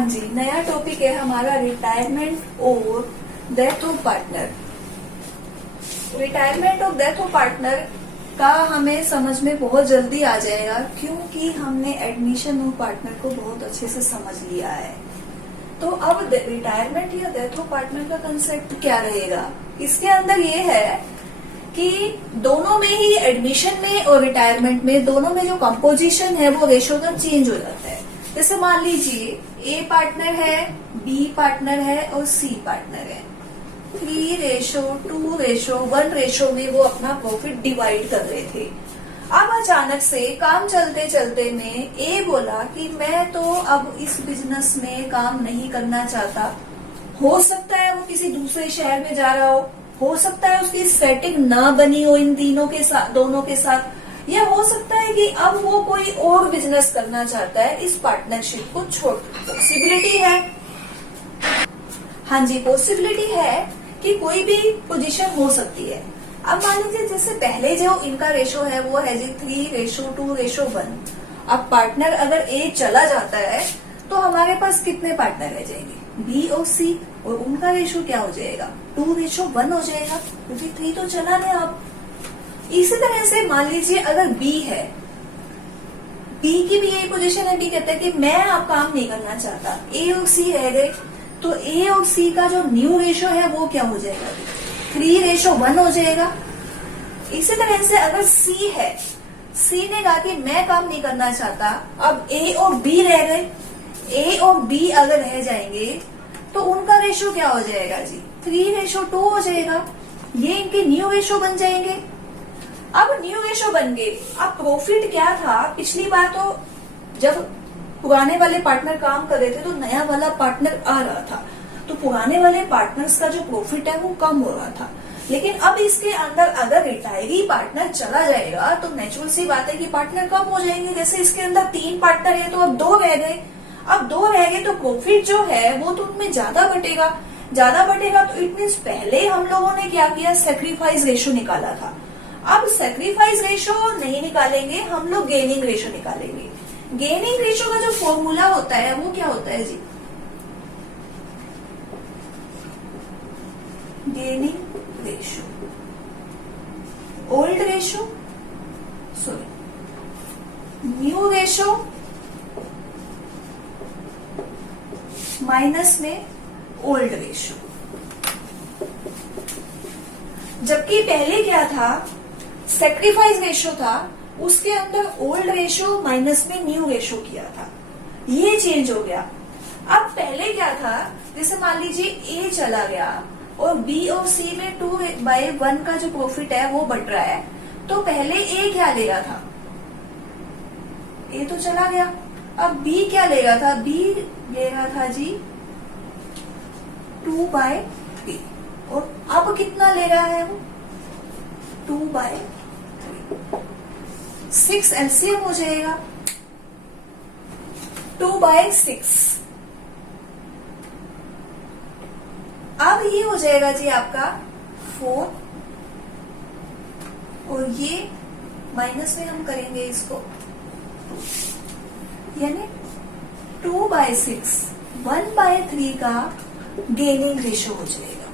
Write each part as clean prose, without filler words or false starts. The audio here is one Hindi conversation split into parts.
जी, नया टॉपिक है हमारा रिटायरमेंट और डेथ ऑफ पार्टनर। रिटायरमेंट और डेथ ऑफ पार्टनर का हमें समझ में बहुत जल्दी आ जाएगा क्योंकि हमने एडमिशन ऑफ पार्टनर को बहुत अच्छे से समझ लिया है। तो अब रिटायरमेंट या डेथ ऑफ पार्टनर का कंसेप्ट क्या रहेगा, इसके अंदर ये है कि दोनों में ही एडमिशन में और रिटायरमेंट में दोनों में जो कंपोजिशन है वो रेशो का चेंज हो जाता है। जैसे मान लीजिए ए पार्टनर है, बी पार्टनर है और सी पार्टनर है। 3:2:1 में वो अपना प्रॉफिट डिवाइड कर रहे थे। अब अचानक से काम चलते चलते में ए बोला कि मैं तो अब इस बिजनेस में काम नहीं करना चाहता। हो सकता है वो किसी दूसरे शहर में जा रहा हो सकता है उसकी सेटिंग ना बनी हो इन दोनों के साथ, या हो सकता है कि अब वो कोई और बिजनेस करना चाहता है, इस पार्टनरशिप को छोड़। पॉसिबिलिटी है, हाँ जी, पॉसिबिलिटी है कि कोई भी पोजीशन हो सकती है। अब मान लीजिए जैसे पहले जो इनका रेशो है वो है जी 3:2:1। अब पार्टनर अगर ए चला जाता है तो हमारे पास कितने पार्टनर रह जाएंगे, बी और सी, और उनका रेशो क्या हो जाएगा, 2:1 हो जाएगा क्योंकि 3 तो चला नहीं। अब इसी तरह से मान लीजिए अगर बी है, बी की भी यही पोजीशन है, बी कहता है कि मैं अब काम नहीं करना चाहता, ए और सी रह गए, तो ए और सी का जो न्यू रेशो है वो क्या हो जाएगा, 3:1 हो जाएगा। इसी तरह से अगर सी है, सी ने कहा कि मैं काम नहीं करना चाहता, अब ए और बी रह गए, ए और बी अगर रह जाएंगे तो उनका रेशो क्या हो जाएगा जी, 3:2 हो जाएगा। ये इनके न्यू रेशो बन जाएंगे। अब न्यू रेशो बन गए। अब प्रॉफिट क्या था, पिछली बार तो जब पुराने वाले पार्टनर काम कर रहे थे तो नया वाला पार्टनर आ रहा था, तो पुराने वाले पार्टनर्स का जो प्रॉफिट है वो कम हो रहा था। लेकिन अब इसके अंदर अगर रिटायरी पार्टनर चला जाएगा तो नेचुरल सी बात है कि पार्टनर कम हो जाएंगे। जैसे इसके अंदर 3 पार्टनर है तो अब 2 रह गए। अब 2 रह गए तो प्रॉफिट जो है वो तो उनमें ज्यादा बटेगा तो इट मीन्स पहले हम लोगों ने क्या किया, सेक्रीफाइस रेशो निकाला था। अब सेक्रीफाइस रेशो नहीं निकालेंगे, हम लोग गेनिंग रेशो निकालेंगे। गेनिंग रेशो का जो फॉर्मूला होता है वो क्या होता है जी, gaining ratio, old ratio, new ratio minus में ओल्ड रेशो। जबकि पहले क्या था, सेक्रीफाइस रेशो था, उसके अंदर ओल्ड रेशो माइनस में न्यू रेशो किया था, ये चेंज हो गया। अब पहले क्या था, जैसे मान लीजिए ए चला गया और बी और सी में 2/1 का जो प्रॉफिट है वो बढ़ रहा है, तो पहले ए क्या ले रहा था, ए तो चला गया। अब बी क्या ले रहा था, बी ले रहा था जी 2/3, और अब कितना ले रहा है वो 2/3, 6 एलसीएम हो जाएगा, 2/6। अब ये हो जाएगा जी आपका 4, और ये माइनस में हम करेंगे इसको, यानी 2/6, 1/3 का गेनिंग रेशो हो जाएगा।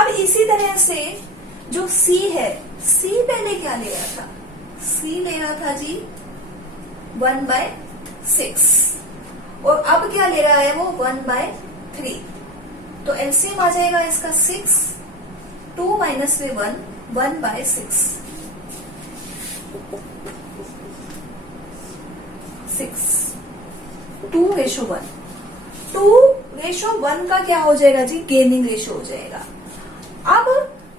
अब इसी तरह से जो सी है, सी पहले क्या ले रहा था, सी ले रहा था जी 1/6, और अब क्या ले रहा है वो 1/3, तो एलसीएम आ जाएगा इसका 6, 2 माइनस में 1, 1/6, 2:1। 2:1 का क्या हो जाएगा जी, गेनिंग रेशो हो जाएगा। अब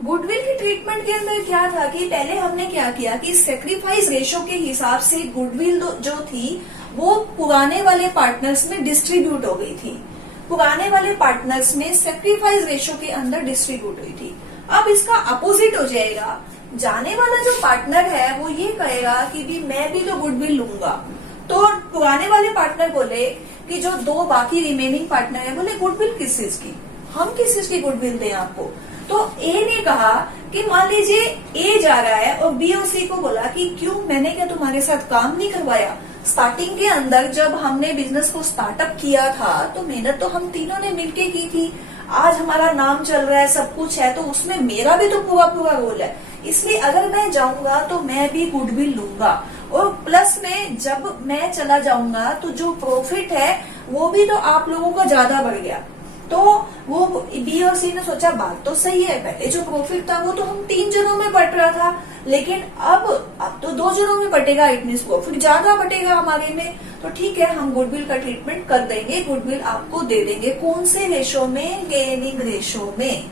गुडविल की ट्रीटमेंट के अंदर क्या था कि पहले हमने क्या किया कि सेक्रीफाइस रेशो के हिसाब से गुडविल जो थी वो पुराने वाले पार्टनर्स में डिस्ट्रीब्यूट हो गई थी, पुराने वाले पार्टनर्स में सेक्रीफाइस रेशो के अंदर डिस्ट्रीब्यूट हुई थी। अब इसका अपोजिट हो जाएगा, जाने वाला जो पार्टनर है वो ये कहेगा कि भी मैं भी तो गुडविल लूंगा, तो पुराने वाले पार्टनर बोले कि जो 2 बाकी रिमेनिंग पार्टनर है बोले गुडविल किस चीज की, हम किस चीज की गुडविल दें आपको। तो ए ने कहा कि मान लीजिए ए जा रहा है और बी और सी को बोला कि क्यों, मैंने क्या तुम्हारे साथ काम नहीं करवाया, स्टार्टिंग के अंदर जब हमने बिजनेस को स्टार्टअप किया था तो मेहनत तो हम तीनों ने मिलके की थी। आज हमारा नाम चल रहा है, सब कुछ है, तो उसमें मेरा भी तो पूरा पूरा रोल है। इसलिए अगर मैं जाऊंगा तो मैं भी गुडविल लूंगा, और प्लस में जब मैं चला जाऊंगा तो जो प्रॉफिट है वो भी तो आप लोगों का ज्यादा बढ़ गया। तो वो बी और सी ने सोचा बात तो सही है, पहले जो प्रॉफिट था वो तो हम 3 जनों में बट रहा था, लेकिन अब तो 2 जनों में बटेगा, इट मीन प्रॉफिट ज्यादा बटेगा हमारे में। तो ठीक है, हम गुडविल का ट्रीटमेंट कर देंगे, गुडविल आपको दे देंगे। कौन से रेशो में? गेनिंग रेशो में।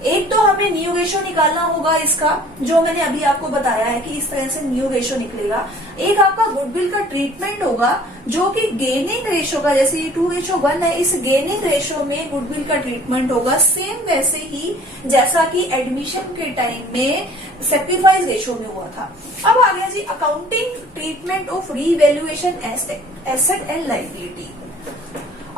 एक तो हमें न्यू रेशो निकालना होगा इसका, जो मैंने अभी आपको बताया है कि इस तरह से न्यू रेशो निकलेगा। एक आपका गुडविल का ट्रीटमेंट होगा जो कि गेनिंग रेशो का, जैसे ये 2:1 है, इस गेनिंग रेशो में गुडविल का ट्रीटमेंट होगा सेम वैसे ही जैसा कि एडमिशन के टाइम में सेक्रीफाइस रेशो में हुआ था। अब आ गया जी accounting treatment of revaluation asset and liability.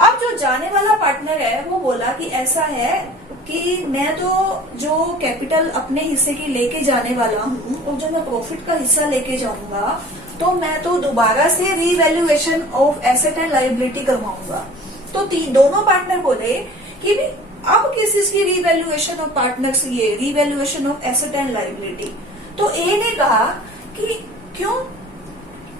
अब जो जाने वाला पार्टनर है वो बोला कि ऐसा है कि मैं तो जो कैपिटल अपने हिस्से की लेके जाने वाला हूँ और जो मैं प्रॉफिट का हिस्सा लेके जाऊंगा, तो मैं तो दोबारा से revaluation of asset and liability करवाऊंगा। तो दोनों पार्टनर बोले कि भी अब किस चीज की रीवैल्यूएशन ऑफ पार्टनर्स, ये revaluation of asset and liability. तो ए ने कहा कि क्यों,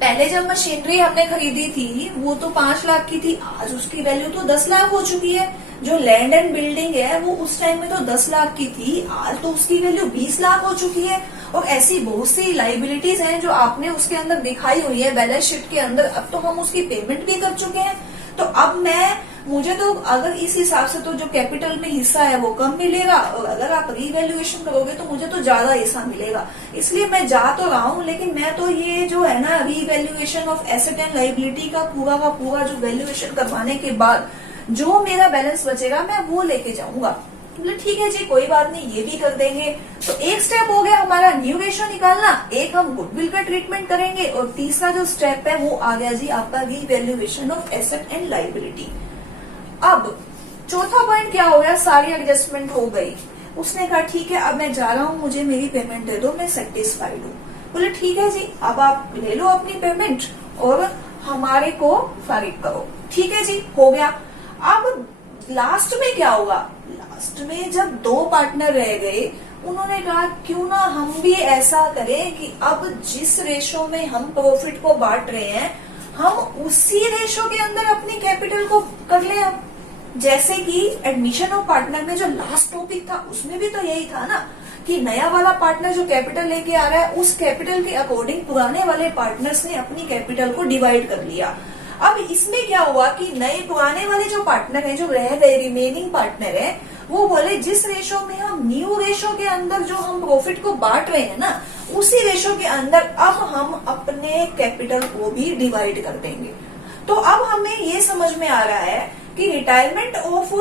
पहले जब मशीनरी हमने खरीदी थी वो तो 5 लाख की थी, आज उसकी वैल्यू तो 10 लाख हो चुकी है। जो लैंड एंड बिल्डिंग है वो उस टाइम में तो 10 लाख की थी, आज तो उसकी वैल्यू 20 लाख हो चुकी है। और ऐसी बहुत सी लाइबिलिटीज हैं जो आपने उसके अंदर दिखाई हुई है बैलेंस शीट के अंदर, अब तो हम उसकी पेमेंट भी कर चुके हैं। तो अब मुझे तो अगर इस हिसाब से तो जो कैपिटल में हिस्सा है वो कम मिलेगा, और अगर आप रीवैल्यूएशन करोगे तो मुझे तो ज्यादा हिस्सा मिलेगा। इसलिए मैं जा तो रहा हूँ, लेकिन मैं तो ये जो है ना revaluation of asset and liability का पूरा जो वैल्यूएशन करवाने के बाद जो मेरा बैलेंस बचेगा मैं वो लेके जाऊंगा। बोले ठीक है जी, कोई बात नहीं, ये भी कर देंगे। तो एक स्टेप हो गया हमारा न्यू रेशो निकालना, एक हम गुडविल का ट्रीटमेंट करेंगे, और तीसरा जो स्टेप है वो आ गया जी आपका revaluation of asset and liability. अब चौथा पॉइंट क्या हो गया, सारी एडजस्टमेंट हो गई। उसने कहा ठीक है, अब मैं जा रहा हूँ, मुझे मेरी पेमेंट दे दो, मैं सेटिस्फाइड हूँ। बोले ठीक है जी, अब आप ले लो अपनी पेमेंट और हमारे को फारिग करो। ठीक है जी, हो गया। अब लास्ट में क्या होगा, लास्ट में जब 2 पार्टनर रह गए, उन्होंने कहा क्यों ना हम भी ऐसा करें कि अब जिस रेशो में हम प्रॉफिट को बांट रहे हैं, हम उसी रेशो के अंदर अपनी कैपिटल को कर ले। अब जैसे कि एडमिशन ऑफ पार्टनर में जो लास्ट टॉपिक था उसमें भी तो यही था ना, कि नया वाला पार्टनर जो कैपिटल लेके आ रहा है उस कैपिटल के अकॉर्डिंग पुराने वाले पार्टनर्स ने अपनी कैपिटल को डिवाइड कर लिया। अब इसमें क्या हुआ कि नए पुराने वाले जो पार्टनर हैं, जो रह गए रिमेनिंग पार्टनर है, वो बोले जिस रेशो में हम न्यू रेशो के अंदर जो हम प्रॉफिट को बांट रहे हैं ना, उसी रेशो के अंदर अब हम अपने कैपिटल को भी डिवाइड कर देंगे। तो अब हमें ये समझ में आ रहा है कि रिटायरमेंट ऑफ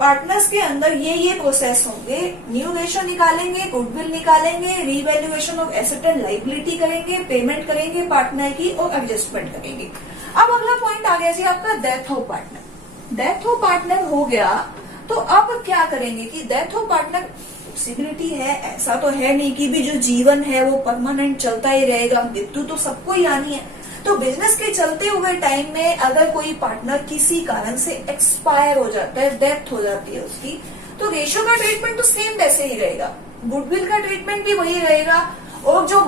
पार्टनर्स के अंदर ये प्रोसेस होंगे, न्यू रेशो निकालेंगे, गुडविल निकालेंगे, revaluation of asset and liability करेंगे, पेमेंट करेंगे पार्टनर की और एडजस्टमेंट करेंगे। अब अगला पॉइंट आ गया जी आपका death of partner. Death of partner हो गया, तो अब क्या करेंगे कि डेथ ऑफ पार्टनर पॉसिबिलिटी है, ऐसा तो है नहीं कि भी जो जीवन है वो परमानेंट चलता ही रहेगा, मृत्यु तो सबको ही आनी है। तो बिजनेस के चलते हुए टाइम में अगर कोई पार्टनर किसी कारण से एक्सपायर हो जाता है, डेथ हो जाती है उसकी, तो रेशो का ट्रीटमेंट तो सेम वैसे ही रहेगा, गुडविल का ट्रीटमेंट भी वही रहेगा, और जो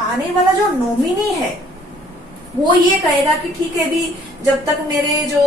आने वाला जो नॉमिनी है वो ये कहेगा कि ठीक है भी, जब तक मेरे जो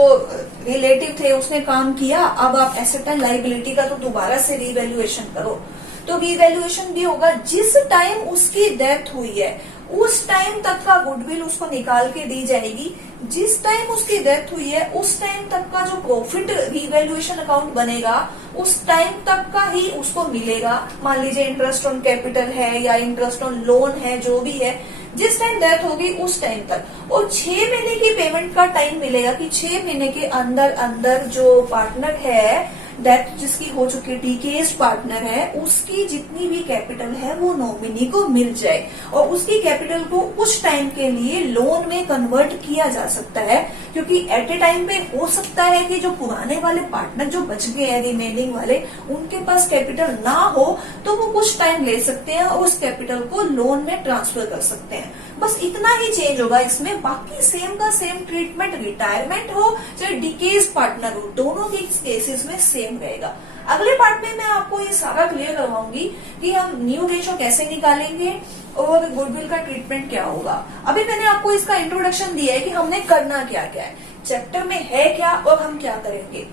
रिलेटिव थे उसने काम किया, अब आप एसेट एंड लायबिलिटी का तो दोबारा से रीवैल्यूएशन करो। तो रीवैल्यूएशन भी होगा, जिस टाइम उसकी डेथ हुई है उस टाइम तक का गुडविल उसको निकाल के दी जाएगी, जिस टाइम उसकी डेथ हुई है उस टाइम तक का जो प्रॉफिट रीवैल्यूएशन अकाउंट बनेगा उस टाइम तक का ही उसको मिलेगा। मान लीजिए इंटरेस्ट ऑन कैपिटल है या इंटरेस्ट ऑन लोन है, जो भी है, जिस टाइम डेथ होगी उस टाइम तक। और 6 महीने की पेमेंट का टाइम मिलेगा कि 6 महीने के अंदर अंदर जो पार्टनर है, डेथ जिसकी हो चुकी है, डीकेएस पार्टनर है, उसकी जितनी भी कैपिटल है वो नॉमिनी को मिल जाए, और उसकी कैपिटल को उस टाइम के लिए लोन में कन्वर्ट किया जा सकता है। क्योंकि एट ए टाइम पे हो सकता है कि जो पुराने वाले पार्टनर जो बच गए हैं रिमेनिंग वाले, उनके पास कैपिटल ना हो, तो वो कुछ टाइम ले सकते हैं और उस कैपिटल को लोन में ट्रांसफर कर सकते हैं। बस इतना ही चेंज होगा इसमें, बाकी सेम का सेम ट्रीटमेंट, रिटायरमेंट हो चाहे डिकेज पार्टनर हो, दोनों के केसेस में सेम रहेगा। अगले पार्ट में मैं आपको ये सारा क्लियर करवाऊंगी कि हम न्यू रेशो कैसे निकालेंगे और गुडविल का ट्रीटमेंट क्या होगा। अभी मैंने आपको इसका इंट्रोडक्शन दिया है कि हमने करना क्या क्या है, चैप्टर में है क्या और हम क्या करेंगे।